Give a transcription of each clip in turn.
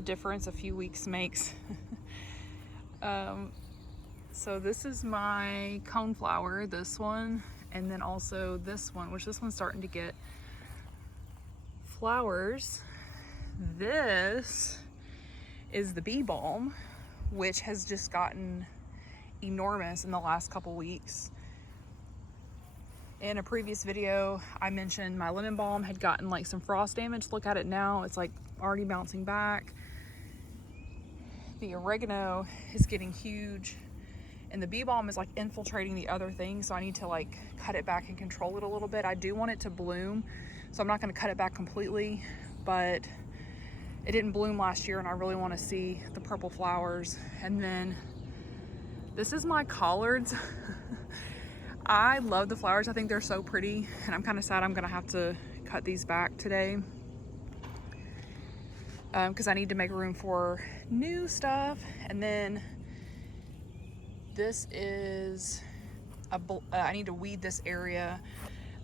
the difference a few weeks makes. So this is my coneflower, this one, and then also this one, which this one's starting to get flowers. This is the bee balm, which has just gotten enormous in the last couple weeks. In a previous video, I mentioned my lemon balm had gotten like some frost damage. Look at it now, it's like already bouncing back. The oregano is getting huge, and the bee balm is like infiltrating the other things, so I need to like cut it back and control it a little bit. I do want it to bloom, so I'm not going to cut it back completely, but it didn't bloom last year and I really want to see the purple flowers. And then this is my collards. I love the flowers. I think they're so pretty, and I'm kind of sad I'm going to have to cut these back today because I need to make room for new stuff. And then this is I need to weed this area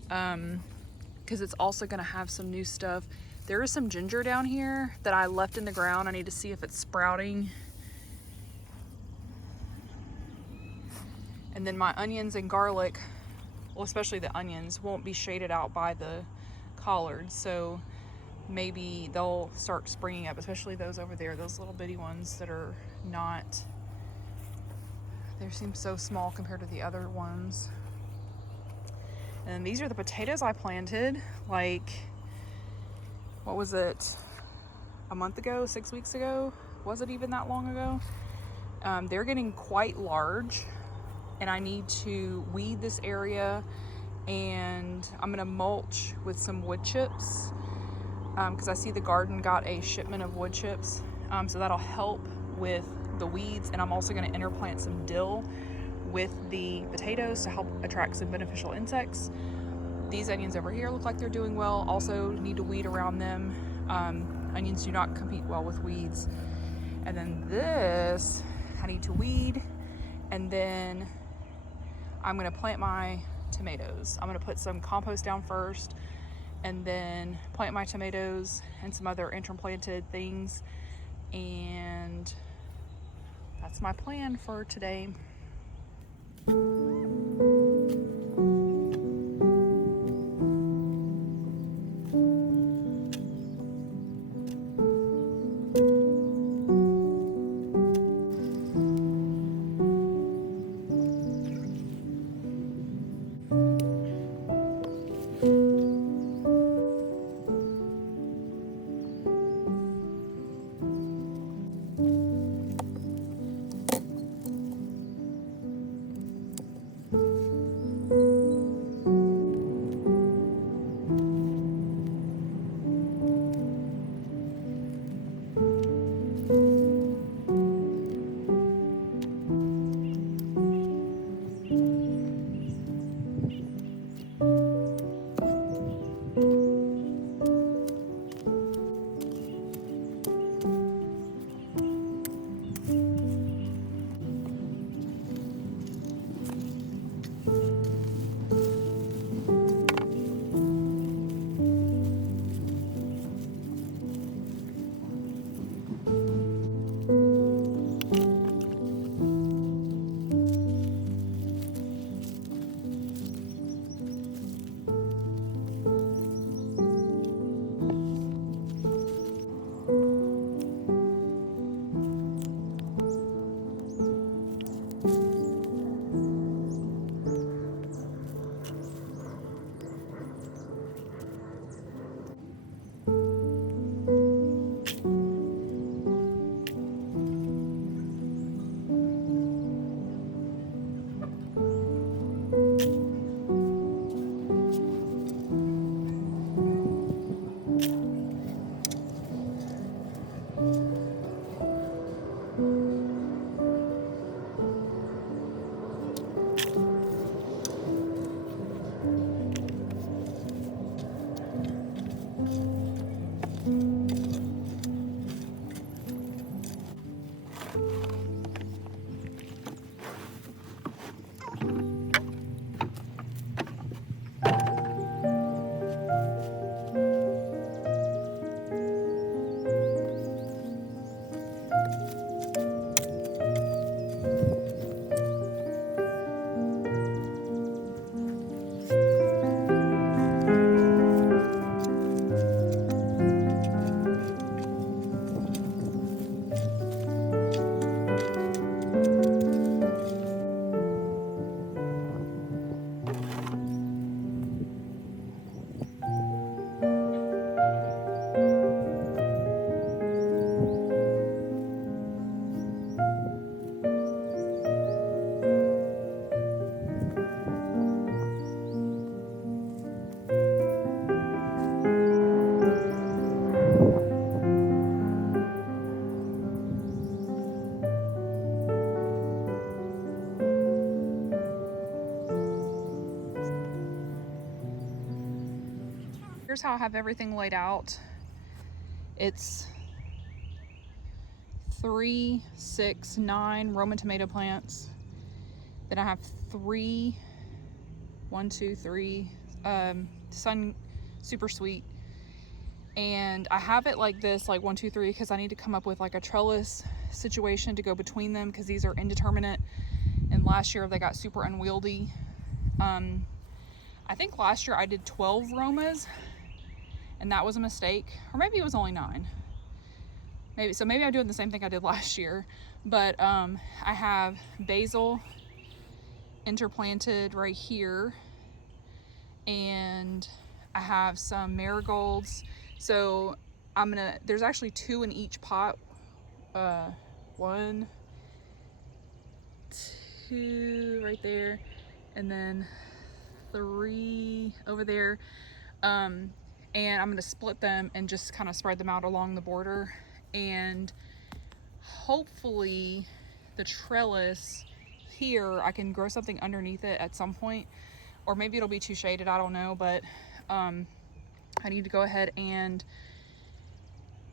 because it's also going to have some new stuff. There is some ginger down here that I left in the ground. I need to see if it's sprouting. And then my onions and garlic, well, especially the onions, won't be shaded out by the collards, so maybe they'll start springing up, especially those over there, those little bitty ones that are not, they seem so small compared to the other ones. And these are the potatoes I planted, like, what was it, a month ago, 6 weeks ago? Was it even that long ago? They're getting quite large, and I need to weed this area, and I'm gonna mulch with some wood chips because I see the garden got a shipment of wood chips, so that'll help with the weeds. And I'm also gonna interplant some dill with the potatoes to help attract some beneficial insects. These onions over here look like they're doing well. Also need to weed around them. Onions do not compete well with weeds. And then this, I need to weed, and then I'm gonna plant my tomatoes. I'm gonna put some compost down first and then plant my tomatoes and some other interplanted things. And that's my plan for today. here's how I have everything laid out. It's 3, 6, 9 Roman tomato plants. Then I have 3, 1, 2, 3 Sun Super Sweet. And I have it like this, like 1, 2, 3, because I need to come up with like a trellis situation to go between them, because these are indeterminate. And last year they got super unwieldy. I think last year I did 12 Romas, and that was a mistake. Or maybe it was only 9. Maybe I'm doing the same thing I did last year. But I have basil interplanted right here, and I have some marigolds. So there's actually 2 in each pot. 1, 2 right there, and then 3 over there. And I'm gonna split them and just kind of spread them out along the border, and hopefully the trellis here, I can grow something underneath it at some point, or maybe it'll be too shaded, I don't know. But I need to go ahead and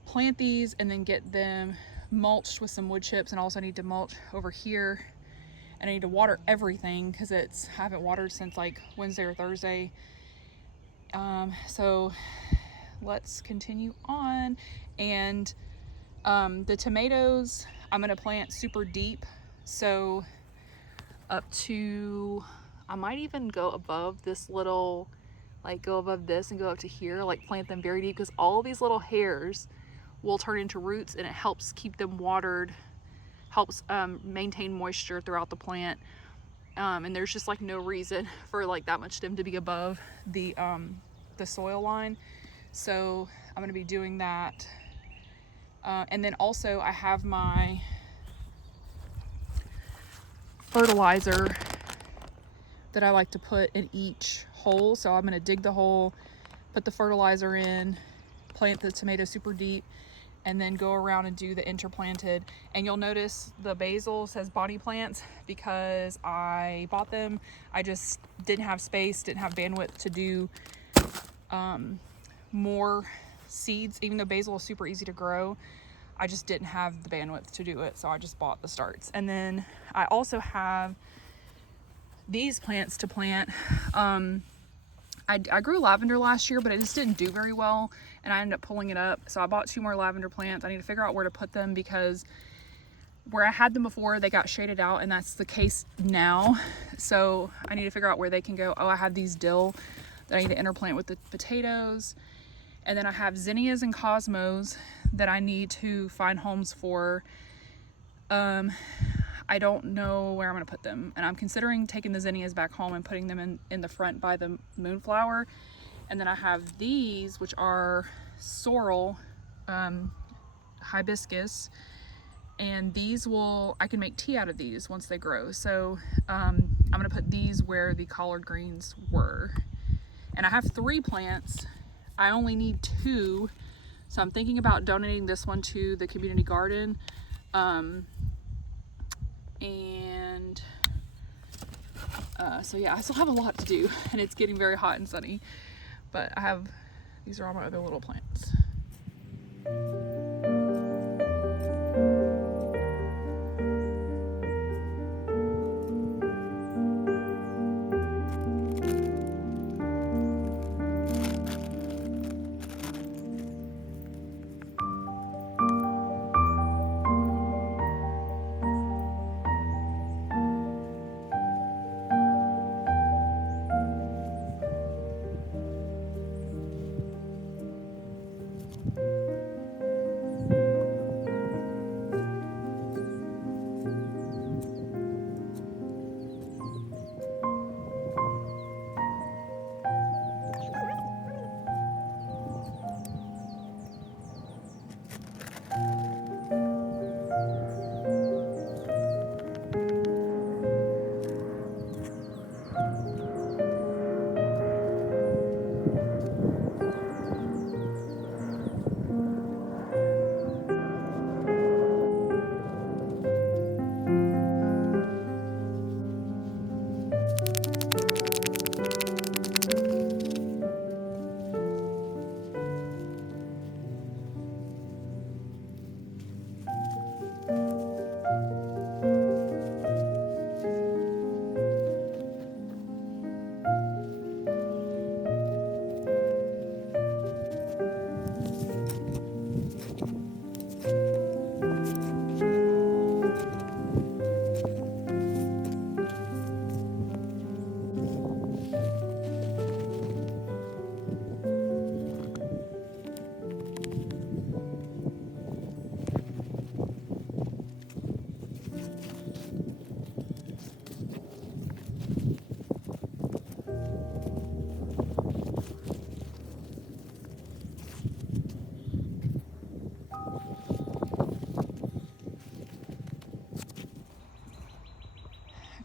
plant these and then get them mulched with some wood chips, and also need to mulch over here, and I need to water everything because I haven't watered since like Wednesday or Thursday. So let's continue on. And the tomatoes I'm gonna plant super deep, so up to, I might even go above this little, like go above this and go up to here, like plant them very deep, because all these little hairs will turn into roots, and it helps keep them watered, helps maintain moisture throughout the plant. And there's just like no reason for like that much stem to be above the soil line. So I'm gonna be doing that. And then also I have my fertilizer that I like to put in each hole. So I'm gonna dig the hole, put the fertilizer in, plant the tomato super deep, and then go around and do the interplanted. And you'll notice the basil says body plants because I bought them. I just didn't have space, didn't have bandwidth to do more seeds. Even though basil is super easy to grow, I just didn't have the bandwidth to do it, so I just bought the starts. And then I also have these plants to plant. I grew lavender last year, but it just didn't do very well, and I ended up pulling it up. So I bought 2 more lavender plants. I need to figure out where to put them, because where I had them before, they got shaded out, and that's the case now. So I need to figure out where they can go. Oh, I have these dill that I need to interplant with the potatoes. And then I have zinnias and cosmos that I need to find homes for. I don't know where I'm gonna put them, and I'm considering taking the zinnias back home and putting them in the front by the moonflower. And then I have these, which are sorrel hibiscus, and these I can make tea out of these once they grow. So I'm gonna put these where the collard greens were. And I have 3 plants. I only need 2, so I'm thinking about donating this one to the community garden. So yeah, I still have a lot to do, and it's getting very hot and sunny, but these are all my other little plants.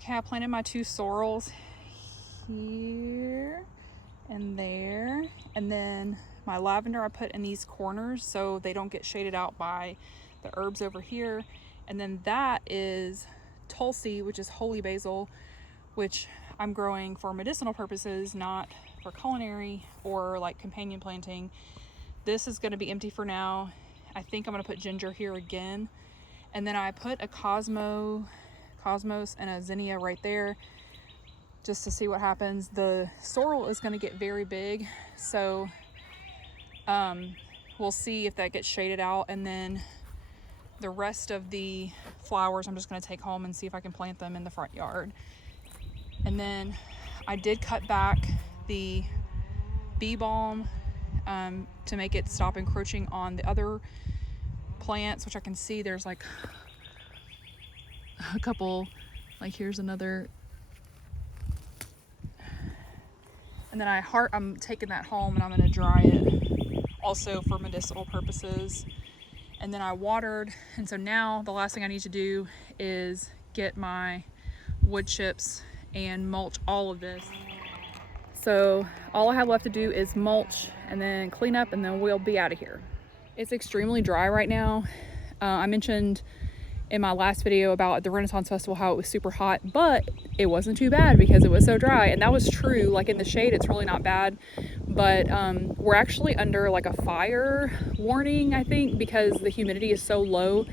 Okay, I planted my 2 sorrels here and there, and then my lavender I put in these corners so they don't get shaded out by the herbs over here. And then that is Tulsi, which is holy basil, which I'm growing for medicinal purposes, not for culinary or like companion planting. This is going to be empty for now. I think I'm going to put ginger here again. And then I put a cosmos and a zinnia right there just to see what happens. The sorrel is going to get very big, so we'll see if that gets shaded out. And then the rest of the flowers I'm just going to take home and see if I can plant them in the front yard. And then I did cut back the bee balm to make it stop encroaching on the other plants, which I can see there's like a couple, like here's another. And then I'm taking that home and I'm going to dry it also for medicinal purposes. And then I watered, and so now the last thing I need to do is get my wood chips and mulch all of this. So all I have left to do is mulch and then clean up, and then we'll be out of here. It's extremely dry right now. I mentioned in my last video about the Renaissance Festival how it was super hot, but it wasn't too bad because it was so dry. And that was true. Like in the shade it's really not bad, but we're actually under like a fire warning, I think, because the humidity is so low.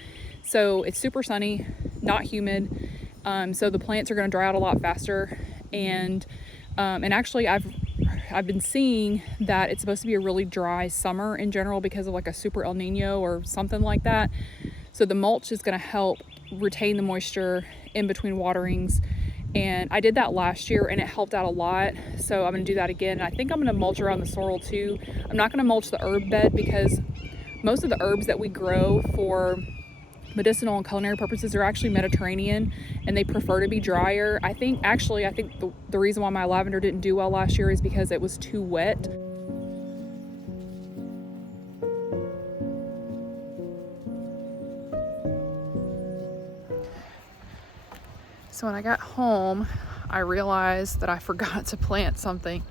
So it's super sunny, not humid, so the plants are going to dry out a lot faster. And actually I've been seeing that it's supposed to be a really dry summer in general because of like a super El Nino or something like that. So the mulch is going to help retain the moisture in between waterings. And I did that last year and it helped out a lot. So I'm going to do that again. And I think I'm going to mulch around the sorrel too. I'm not going to mulch the herb bed because most of the herbs that we grow for medicinal and culinary purposes are actually Mediterranean and they prefer to be drier. I think the reason why my lavender didn't do well last year is because it was too wet. So when I got home, I realized that I forgot to plant something.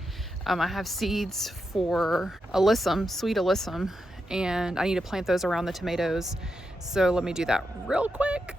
I have seeds for alyssum, sweet alyssum, and I need to plant those around the tomatoes. So let me do that real quick.